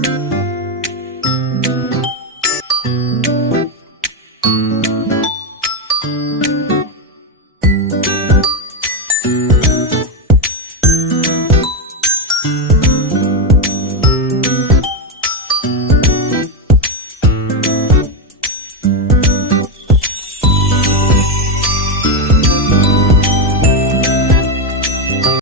thank you